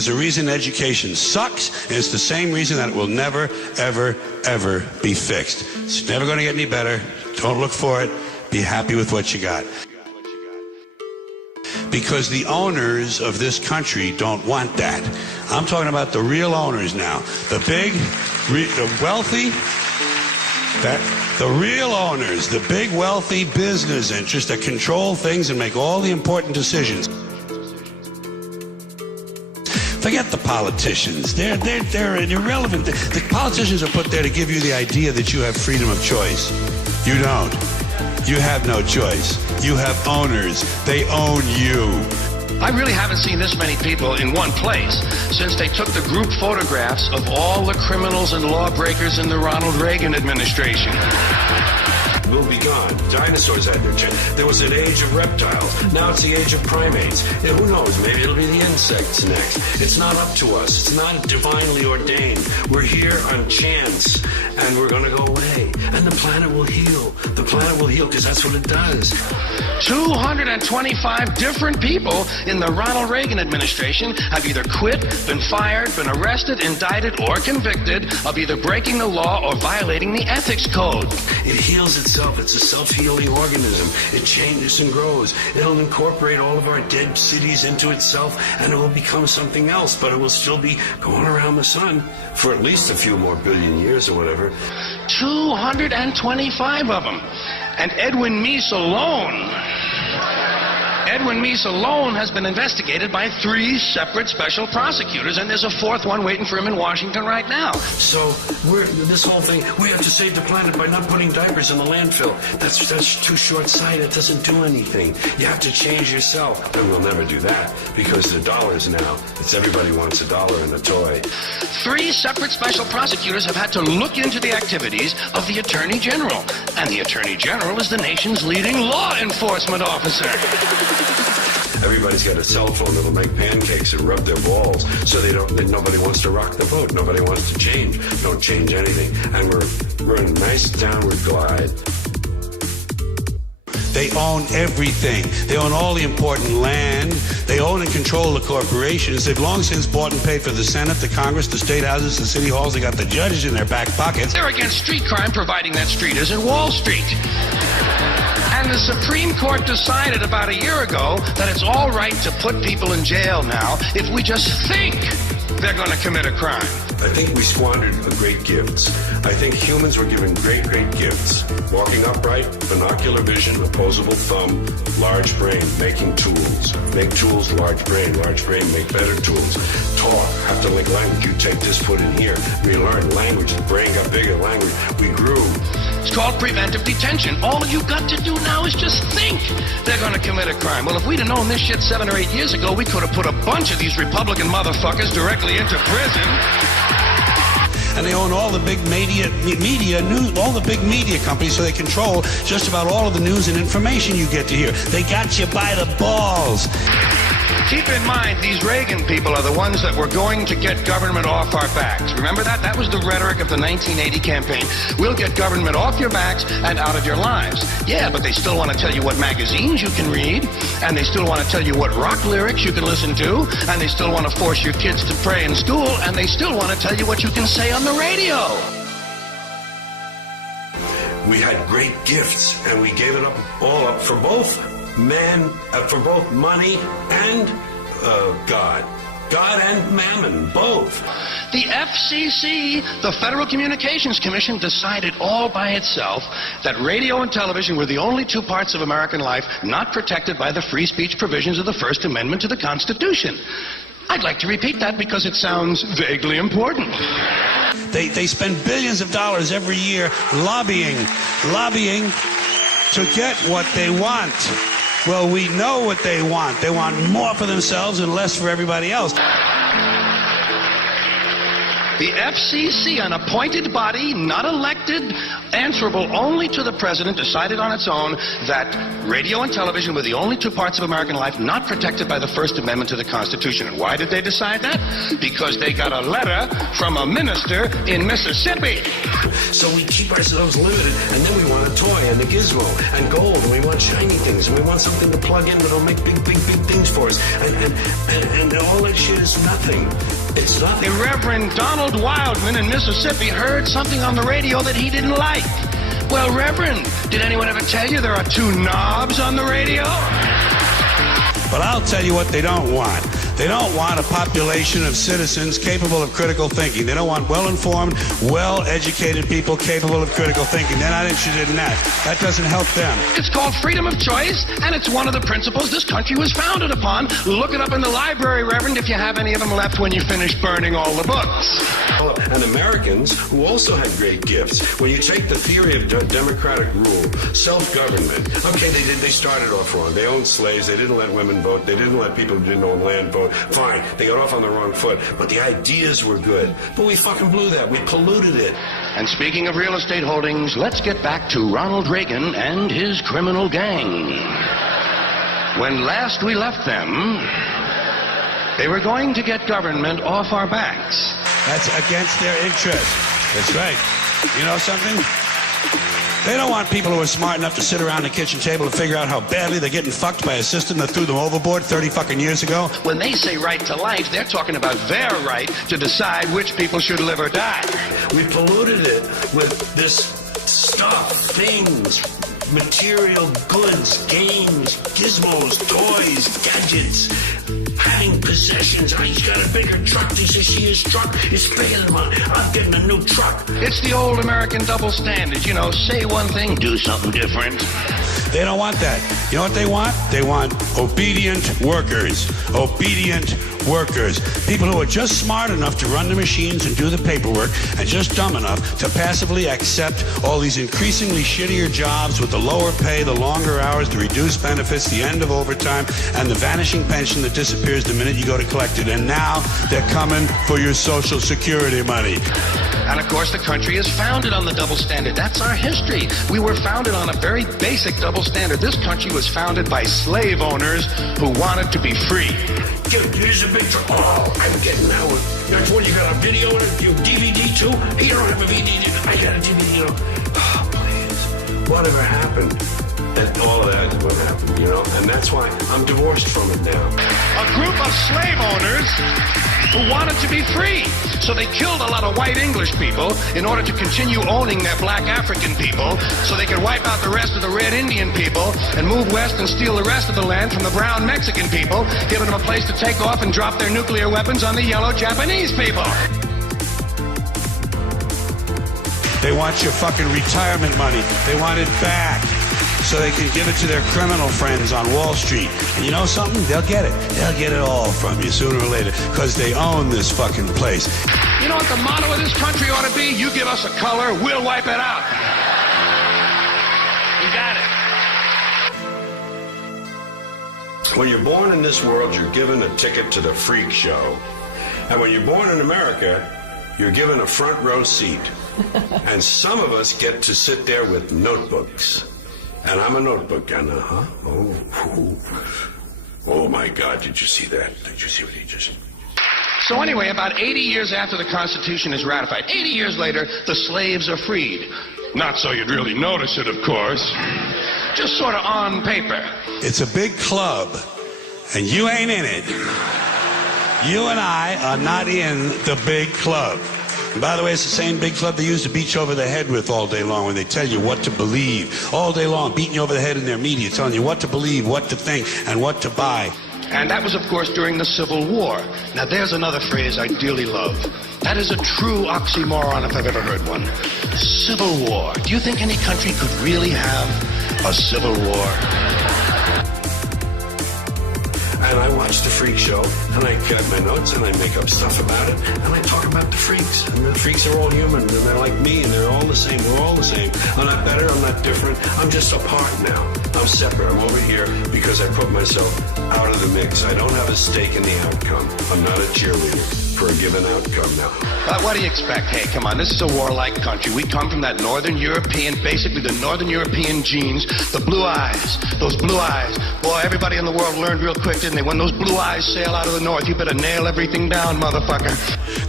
There's a reason education sucks, and it's the same reason that it will never, ever, ever be fixed. It's never going to get any better. Don't look for it. Be happy with what you got. Because the owners of this country don't want that. I'm talking about the real owners now. The big, the wealthy, the real owners, the big wealthy business interests that control things and make all the important decisions. Forget the politicians. They're irrelevant. The politicians are put there to give you the idea that you have freedom of choice. You don't. You have no choice. You have owners. They own you. I really haven't seen this many people in one place since they took the group photographs of all the criminals and lawbreakers in the Ronald Reagan administration. Will be gone. Dinosaurs had their chance. There was an age of reptiles. Now it's the age of primates. And who knows? Maybe it'll be the insects next. It's not up to us. It's not divinely ordained. We're here on chance, and we're going to go away. And the planet will heal. The planet will heal because that's what it does. 225 different people in the Ronald Reagan administration have either quit, been fired, been arrested, indicted, or convicted of either breaking the law or violating the ethics code. It heals itself. It's a self-healing organism. It changes and grows. It'll incorporate all of our dead cities into itself, and it will become something else, but it will still be going around the sun for at least a few more billion years or whatever. 225 of them. And Edwin Meese alone has been investigated by 3 separate special prosecutors, and there's a 4th one waiting for him in Washington right now. So this whole thing, we have to save the planet by not putting diapers in the landfill. That's too short-sighted. It doesn't do anything. You have to change yourself. And we'll never do that because the dollars now, it's everybody wants a dollar and a toy. 3 separate special prosecutors have had to look into the activities of the Attorney General. And the Attorney General is the nation's leading law enforcement officer. Everybody's got a cell phone that'll make pancakes and rub their balls, so nobody wants to rock the boat. Nobody wants to change. Don't change anything. And we're in a nice downward glide. They own everything. They own all the important land. They own and control the corporations. They've long since bought and paid for the Senate, the Congress, the state houses, the city halls. They got the judges in their back pockets. They're against street crime, providing that street isn't Wall Street. And the Supreme Court decided about a year ago that it's all right to put people in jail now if we just think they're going to commit a crime. I think we squandered great gifts. I think humans were given great, great gifts. Walking upright, binocular vision, opposable thumb, large brain, making tools. Make tools, large brain, make better tools. Talk, have to link language. You take this, put in here. We learned language, the brain got bigger, language. We grew. It's called preventive detention. All you've got to do now is just think they're going to commit a crime. Well, if we'd have known this shit 7 or 8 years ago, we could have put a bunch of these Republican motherfuckers directly into prison. And they own all the big all the big media companies, so they control just about all of the news and information you get to hear. They got you by the balls. Keep in mind, these Reagan people are the ones that were going to get government off our backs. Remember that? That was the rhetoric of the 1980 campaign. We'll get government off your backs and out of your lives. Yeah, but they still want to tell you what magazines you can read, and they still want to tell you what rock lyrics you can listen to, and they still want to force your kids to pray in school, and they still want to tell you what you can say on the radio. We had great gifts, and we gave it all up for both for both money and God and mammon, both. The FCC, the Federal Communications Commission, decided all by itself that radio and television were the only 2 parts of American life not protected by the free speech provisions of the First Amendment to the Constitution. I'd like to repeat that because it sounds vaguely important. They spend billions of dollars every year lobbying to get what they want. Well, we know what they want. They want more for themselves and less for everybody else. The FCC, an appointed body, not elected, answerable only to the president, decided on its own that radio and television were the only 2 parts of American life not protected by the First Amendment to the Constitution. And why did they decide that? Because they got a letter from a minister in Mississippi. So we keep ourselves limited, and then we want a toy and a gizmo and gold, and we want shiny things, and we want something to plug in that'll make big things for us. And all that shit is nothing. It's nothing. The Reverend Donald Wildman in Mississippi heard something on the radio that he didn't like. Well, Reverend, did anyone ever tell you there are two knobs on the radio? But I'll tell you what they don't want. They don't want a population of citizens capable of critical thinking. They don't want well-informed, well-educated people capable of critical thinking. They're not interested in that. That doesn't help them. It's called freedom of choice, and it's one of the principles this country was founded upon. Look it up in the library, Reverend, if you have any of them left when you finish burning all the books. And Americans who also had great gifts. When you take the theory of democratic rule, self-government, okay, they started off wrong. They owned slaves. They didn't let women vote. They didn't let people who didn't own land vote. Fine, they got off on the wrong foot, but the ideas were good. But we fucking blew that. We polluted it. And speaking of real estate holdings, let's get back to Ronald Reagan and his criminal gang. When last we left them, they were going to get government off our backs. That's against their interest. That's right. You know something? They don't want people who are smart enough to sit around the kitchen table and figure out how badly they're getting fucked by a system that threw them overboard 30 fucking years ago. When they say right to life, they're talking about their right to decide which people should live or die. We polluted it with this stuff, things, material goods, games, gizmos, toys, gadgets, having possessions. Oh, he's got a bigger truck. He says his truck is bigger than mine. I'm getting a new truck. It's the old American double standard. You know, say one thing, do something different. They don't want that. You know what they want? They want obedient workers. Obedient workers. People who are just smart enough to run the machines and do the paperwork and just dumb enough to passively accept all these increasingly shittier jobs with the lower pay, the longer hours, the reduced benefits, the end of overtime, and the vanishing pension that disappears the minute you go to collect it. And now they're coming for your Social Security money. And of course, the country is founded on the double standard. That's our history. We were founded on a very basic double standard. This country was founded by slave owners who wanted to be free. Here's a big truck. Oh, I'm getting that one. That's what you got a video in it? You DVD too? Hey, you don't have a DVD. I got a DVD, you know. Oh, please. Whatever happened? And all of that is what happened, you know? And that's why I'm divorced from it now. A group of slave owners who wanted to be free. So they killed a lot of white English people in order to continue owning their black African people so they could wipe out the rest of the red Indian people and move west and steal the rest of the land from the brown Mexican people, giving them a place to take off and drop their nuclear weapons on the yellow Japanese people. They want your fucking retirement money. They want it back so they can give it to their criminal friends on Wall Street. And you know something? They'll get it. They'll get it all from you sooner or later because they own this fucking place. You know what the motto of this country ought to be? You give us a color, we'll wipe it out. You got it. When you're born in this world, you're given a ticket to the freak show. And when you're born in America, you're given a front row seat. And some of us get to sit there with notebooks. And I'm a notebook guy now, huh? Oh my God, did you see that? Did you see what he just... So anyway, about 80 years after the Constitution is ratified, 80 years later, the slaves are freed. Not so you'd really notice it, of course. Just sort of on paper. It's a big club, and you ain't in it. You and I are not in the big club. And by the way, it's the same big club they use to beat you over the head with all day long when they tell you what to believe. All day long, beating you over the head in their media, telling you what to believe, what to think, and what to buy. And that was, of course, during the Civil War. Now, there's another phrase I dearly love. That is a true oxymoron if I've ever heard one. Civil War. Do you think any country could really have a civil war? And I watch the freak show, and I cut my notes, and I make up stuff about it, and I talk about the freaks. And the freaks are all human, and they're like me, and they're all the same. We're all the same. I'm not better. I'm not different. I'm just apart now. I'm separate. I'm over here because I put myself out of the mix. I don't have a stake in the outcome. I'm not a cheerleader for a given outcome now. But what do you expect? Hey, come on, this is a warlike country. We come from that Northern European, basically the Northern European genes, the blue eyes, those blue eyes. Boy, everybody in the world learned real quick, didn't they? When those blue eyes sail out of the north, you better nail everything down, motherfucker.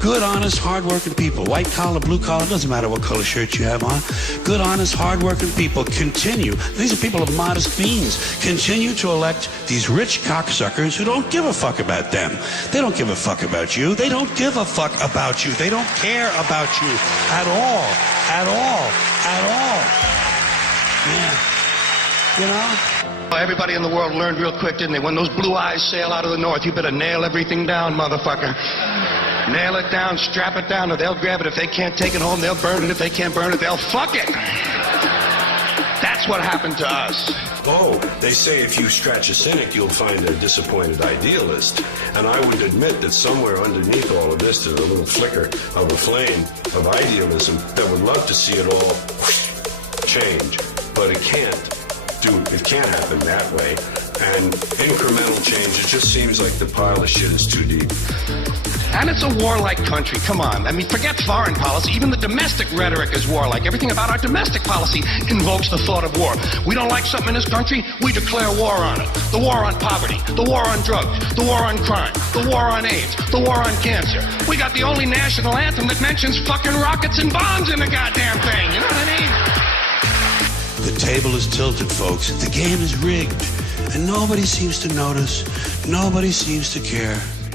Good, honest, hard-working people. White collar, blue collar, doesn't matter what color shirt you have on. Good, honest, hard-working people continue. These are people of modest means. Continue to elect these rich cocksuckers who don't give a fuck about them. They don't give a fuck about you. They don't give a fuck about you. They don't care about you at all. At all. At all. Yeah. You know? Everybody in the world learned real quick, didn't they? When those blue eyes sail out of the north, you better nail everything down, motherfucker. Nail it down, strap it down, or they'll grab it. If they can't take it home, they'll burn it. If they can't burn it, they'll fuck it. That's what happened to us. Oh, they say if you scratch a cynic, you'll find a disappointed idealist. And I would admit that somewhere underneath all of this, there's a little flicker of a flame of idealism that would love to see it all change. But it can't happen that way. And incremental change, it just seems like the pile of shit is too deep. And it's a warlike country. Come on. I mean, forget foreign policy. Even the domestic rhetoric is warlike. Everything about our domestic policy invokes the thought of war. We don't like something in this country, we declare war on it. The war on poverty, the war on drugs, the war on crime, the war on AIDS, the war on cancer. We got the only national anthem that mentions fucking rockets and bombs in the goddamn thing. You know what I mean? The table is tilted, folks. The game is rigged. And nobody seems to notice. Nobody seems to care.